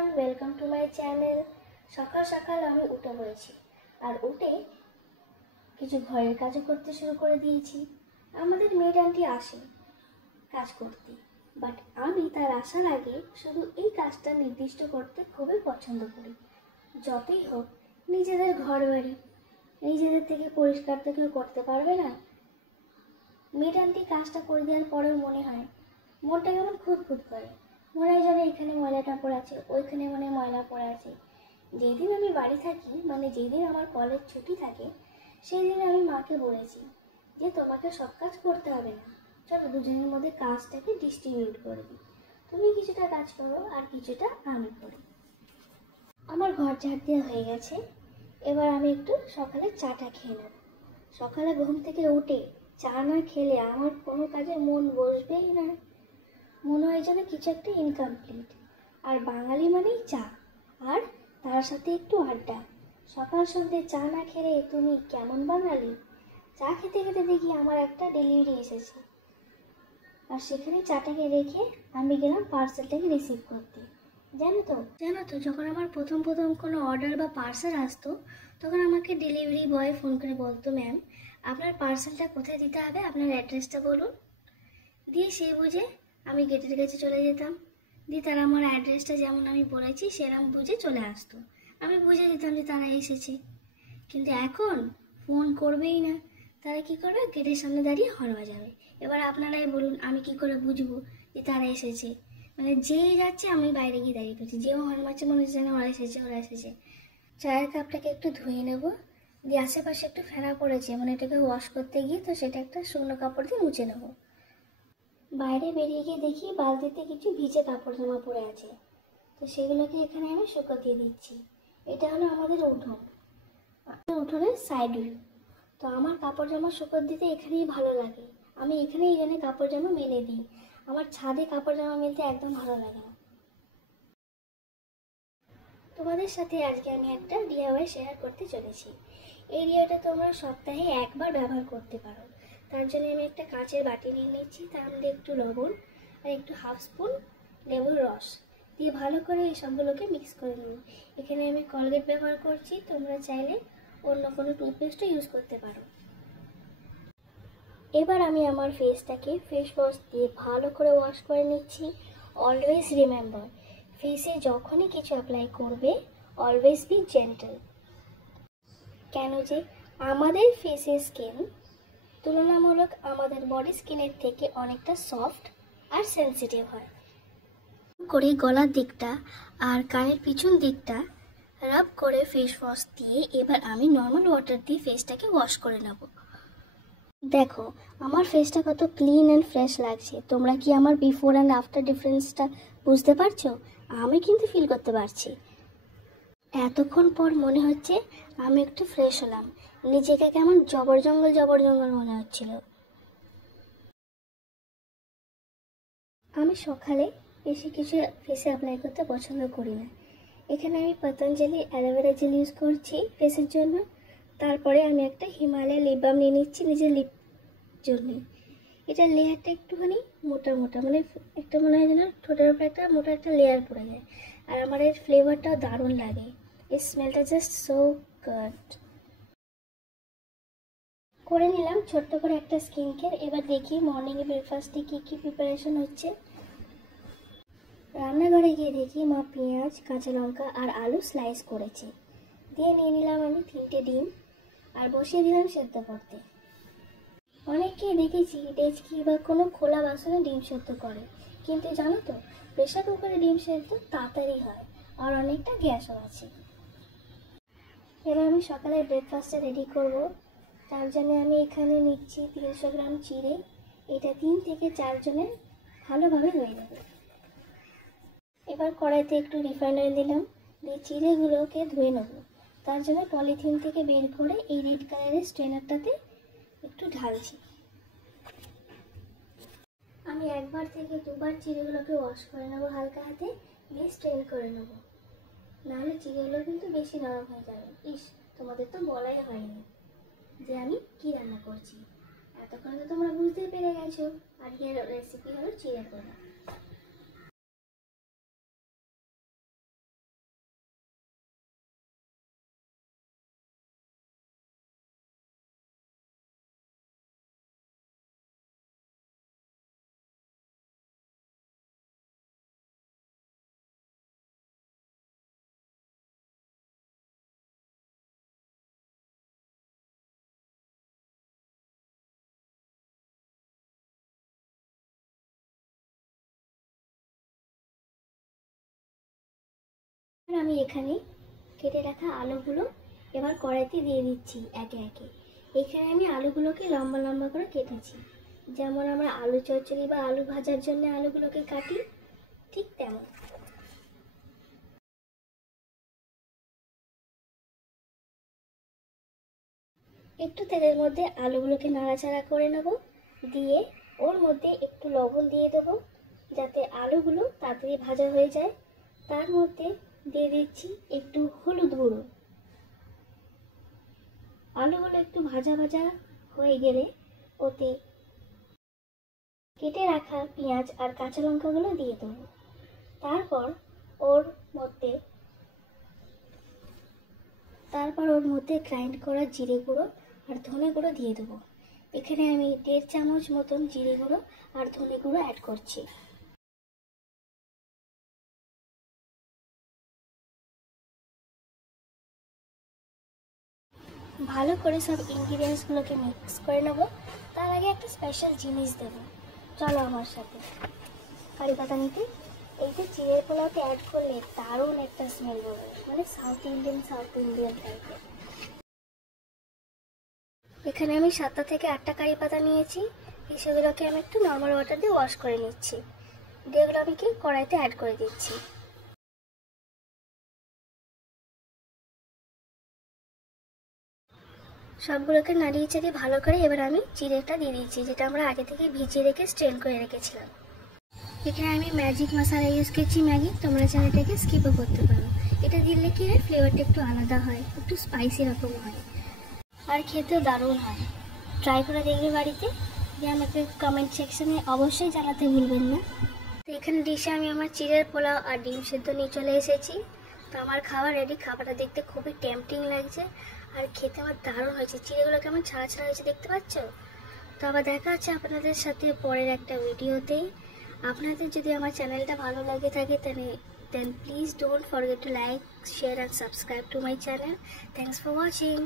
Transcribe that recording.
Everyone, welcome to my channel. সকাল সকাল আমি উঠে পড়েছি আর উঠে কিছু ঘরের কাজও করতে শুরু করে দিয়েছি। আমাদের মেড আন্টি আসে কাজ করতে, বাট আমি তার আসার আগে শুধু এই কাজটা নির্দিষ্ট করতে খুবই পছন্দ করি। যতই হোক, নিজেদের ঘর বাড়ি, নিজেদের থেকে পরিষ্কার তো কেউ করতে পারবে না। মেড আন্টি কাজটা করে দেওয়ার পরেও মনে হয় মনটা কেমন খুঁতখুত করে, মনে হয় যেন এখানে ময়লাটা পড়ে আছে, ওইখানে মনে ময়লা পড়ে আছে। যেদিন আমি বাড়ি থাকি, মানে যেদিন আমার কলেজ ছুটি থাকে, সেই দিন আমি মাকে বলেছি যে তোমাকে সব কাজ করতে হবে না, চলো দুজনের মধ্যে কাজটাকে ডিস্ট্রিবিউট করে দিই, তুমি কিছুটা কাজ করো আর কিছুটা আমি করি। আমার ঘর ঝাড় দেওয়া হয়ে গেছে, এবার আমি একটু সকালে চাটা খেয়ে নেব। সকালে ঘুম থেকে উঠে চা না খেলে আমার কোনো কাজে মন বসবেই না, মনে হয় যেন কিছু একটা ইনকমপ্লিট। আর বাঙালি মানেই চা, আর তার সাথে একটু আড্ডা। সকাল সন্ধ্যে চা না খেলে তুমি কেমন বাঙালি? চা খেতে খেতে দেখি আমার একটা ডেলিভারি এসেছে, আর সেখানে চাটাকে রেখে আমি গেলাম পার্সেলটাকে রিসিভ করতে। জানো তো যখন আমার প্রথম কোনো অর্ডার বা পার্সেল আসতো, তখন আমাকে ডেলিভারি বয় ফোন করে বলতো, ম্যাম আপনার পার্সেলটা কোথায় দিতে হবে, আপনার অ্যাড্রেসটা বলুন। দিয়ে সেই বুঝে আমি গেটের কাছে চলে যেতাম, দিয়ে তারা আমার অ্যাড্রেসটা যেমন আমি বলেছি সেরকম বুঝে চলে আসতো। আমি বুঝে যেতাম যে তারা এসেছে। কিন্তু এখন ফোন করবেই না, তারা কি করবে, গেটের সামনে দাঁড়িয়ে হর্ন বাজাবে। এবার আপনারাই বলুন আমি কি করে বুঝবো যে তারা এসেছে? মানে যেই যাচ্ছে আমি বাইরে গিয়ে দাঁড়িয়ে পড়ছি, যেও হর্ন মারছে মনে হচ্ছে যেন ওরা এসেছে। চায়ের কাপটাকে একটু ধুয়ে নেব, দিয়ে আশেপাশে একটু ফেনা পড়েছে, মানে এটাকে ওয়াশ করতে গিয়ে, তো সেটা একটা শুকনো কাপড় দিয়ে মুছে নেবো। বাইরে বেরিয়ে গিয়ে দেখি বালতিতে কিছু ভিজে কাপড় জামা পড়ে আছে, তো সেগুলোকে এখানে আমি শুকোতে দিচ্ছি। এটা হলো আমাদের উঠোনের সাইড ভিউ। তো আমার কাপড় জামা শুকোতে দিতে এখানেই ভালো লাগে, আমি এখানেই কাপড় জামা মেলে দিই। আমার ছাদে কাপড় জামা মেলতে একদম ভালো লাগে না। তোমাদের সাথে আজকে আমি একটা ডিআইওয়াই শেয়ার করতে চলেছি। এই ডিআইওয়াইটা তোমরা সপ্তাহে একবার ব্যবহার করতে পারো। তার জন্য আমি একটা কাঁচের বাটি নিয়ে নিচ্ছি, তার মধ্যে একটু লবণ আর একটু হাফ স্পুন লেবুর রস দিয়ে ভালো করে এই সবগুলোকে মিক্স করে নেব। এখানে আমি কলগেট ব্যবহার করছি, তোমরা চাইলে অন্য কোনো টুথপেস্টও ইউজ করতে পারো। এবার আমি আমার ফেসটাকে ফেস ওয়াশ দিয়ে ভালো করে ওয়াশ করে নিচ্ছি। অলওয়েজ রিমেম্বার, ফেসে যখনই কিছু অ্যাপ্লাই করবে অলওয়েজ বি জেন্টল। কেন যে আমাদের ফেসের স্কিন তুলনামূলক আমাদের বডি স্কিনের থেকে অনেকটা সফট আর সেন্সিটিভ হয়। করে গলার দিকটা আর কানের পিছন দিকটা রাব করে ফেস ওয়াশ দিয়ে এবার আমি নর্মাল ওয়াটার দিয়ে ফেসটাকে ওয়াশ করে নেব। দেখো আমার ফেসটা কত ক্লিন অ্যান্ড ফ্রেশ লাগছে। তোমরা কি আমার বিফোর অ্যান্ড আফটার ডিফারেন্সটা বুঝতে পারছো? আমি কিন্তু ফিল করতে পারছি। এতক্ষণ পর মনে হচ্ছে আমি একটু ফ্রেশ হলাম, নিজেকে কেমন জবর জঙ্গল মনে হচ্ছিল। আমি সকালে বেশি কিছু ফেসে অ্যাপ্লাই করতে পছন্দ করি না। এখানে আমি পতঞ্জলি অ্যালোভেরা জেল ইউজ করছি ফেসের জন্য। তারপরে আমি একটা হিমালয় লিপ বাম নিয়ে নিচ্ছি নিজের লিপ জন্য। এটার লেয়ারটা একটুখানি মোটা মানে একটা মনে হয় যেন ঠোঁটের উপর একটা মোটা একটা লেয়ার পড়ে যায়। আর আমার এর ফ্লেভারটাও দারুণ লাগে, এর স্মেলটা জাস্ট সো গুড। করে নিলাম ছোট্ট করে একটা স্কিন কেয়ার। এবার দেখি মর্নিংয়ে ব্রেকফাস্টে কী প্রিপারেশন হচ্ছে। রান্নাঘরে গিয়ে দেখি মা পেঁয়াজ, কাঁচা লঙ্কা আর আলু স্লাইস করেছে। দিয়ে নিয়ে নিলাম আমি 3টে ডিম আর বসিয়ে দিলাম সেদ্ধ করতে। অনেককেই দেখেছি ডেচকি বা কোনো খোলা বাসনে ডিম সেদ্ধ করে, কিন্তু জানো তো প্রেশার কুকারে ডিম সেদ্ধ তাড়াতাড়ি হয় আর অনেকটা গ্যাসও আছে। এবার আমি সকালে ব্রেকফাস্টটা রেডি করব। তার জন্য আমি এখানে নিচ্ছি 300 গ্রাম চিড়ে। এটা 3 থেকে 4 জনের ভালোভাবে হয়ে যাবে। এবার কড়াইতে একটু রিফাইন্ড অয়েল দিলাম, দিয়ে চিড়েগুলোকে ধুয়ে নেব। তার জন্য পলিথিন থেকে বের করে এই রেড কালারের স্ট্রেনারটাতে একটু ঢালছি। আমি একবার থেকে দুবার চিড়েগুলোকে ওয়াশ করে নেবো হালকা হাতে, দিয়ে স্ট্রেন করে নেবো, নাহলে চিড়েগুলো কিন্তু বেশি নরম হয়ে যাবে। তোমাদের তো বলাই হয়নি যে আমি কি রান্না করছি। এতক্ষণ তো তোমরা বুঝতেই পেরে গেছো, আজকের রেসিপি হলো চিড়ে পোড়া। আমি এখানে কেটে রাখা আলুগুলো এবার কড়াইতে দিয়ে দিচ্ছি একে একে। এখানে আমি আলুগুলোকে লম্বা লম্বা করে কেটেছি, যেমন আমরা আলু চচ্চড়ি বা আলু ভাজার জন্য আলুগুলোকে কাটি, ঠিক তেমন। একটু তেলের মধ্যে আলুগুলোকে নাড়াচাড়া করে নেব, দিয়ে ওর মধ্যে একটু লবণ দিয়ে দেবো যাতে আলুগুলো তাড়াতাড়ি ভাজা হয়ে যায়। তার মধ্যে দিয়ে দিচ্ছি একটু হলুদ গুঁড়ো। আলুগুলো একটু ভাজা ভাজা হয়ে গেলে ওতে কেটে রাখা পেঁয়াজ আর কাঁচা লঙ্কাগুলো দিয়ে দেবো। তারপর ওর মধ্যে গ্রাইন্ড করা জিরে গুঁড়ো আর ধনে গুঁড়ো দিয়ে দেবো। এখানে আমি 1.5 চামচ মতন জিরে গুঁড়ো আর ধনে গুঁড়ো অ্যাড করছি। ভালো করে সব ইনগ্রিডিয়েন্টসগুলোকে মিক্স করে নেব। তার আগে একটা স্পেশাল জিনিস দেব, চলো আমার সাথে। কারি পাতা নিতে এই যে চিড়ের পোলাওতে অ্যাড করলে দারুণ একটা স্মেল বেরোয়, মানে সাউথ ইন্ডিয়ান টাইপের। এখানে আমি 7টা থেকে 8টা কারি পাতা নিয়েছি। সেগুলোকে আমি একটু নর্মাল ওয়াটার দিয়ে ওয়াশ করে নিচ্ছি, দিয়ে এগুলো আমি কড়াইতে অ্যাড করে দিচ্ছি। সবগুলোকে নাড়িয়ে চাড়িয়ে ভালো করে এবার আমি চিড়েটা দিয়ে দিচ্ছি, যেটা আমরা আগে থেকে ভিজিয়ে রেখে স্ট্রেন করে রেখেছিলাম। এখানে আমি ম্যাজিক মশলা ইউজ করছি, ম্যাগি। তোমরা চাইলে এটাকে স্কিপও করতে পারো। এটা দিলে কি হয়, ফ্লেভারটা একটু আলাদা হয়, একটু স্পাইসি রকম হয়, আর খেতেও দারুণ হয়। ট্রাই করে দেখবে বাড়িতে, দিয়ে আমাকে কমেন্ট সেকশনে অবশ্যই জানাতে ভুলবেন না। তো এখানে ডিশে আমি আমার চিড়ের পোলাও আর ডিম সেদ্ধ নিয়ে চলে এসেছি। তো আমার খাবার রেডি। খাবারটা দেখতে খুবই টেম্পটিং লাগছে আর খেতে আমার দারুণ হয়েছে। চিড়েগুলো কেমন ছাড়া ছাড়া হয়েছে দেখতে পাচ্ছ? তো আবার দেখা হচ্ছে আপনাদের সাথে পরের একটা ভিডিওতেই। আপনাদের যদি আমার চ্যানেলটা ভালো লাগে থাকে then please don't forget to like, share and subscribe to my channel. Thanks for watching.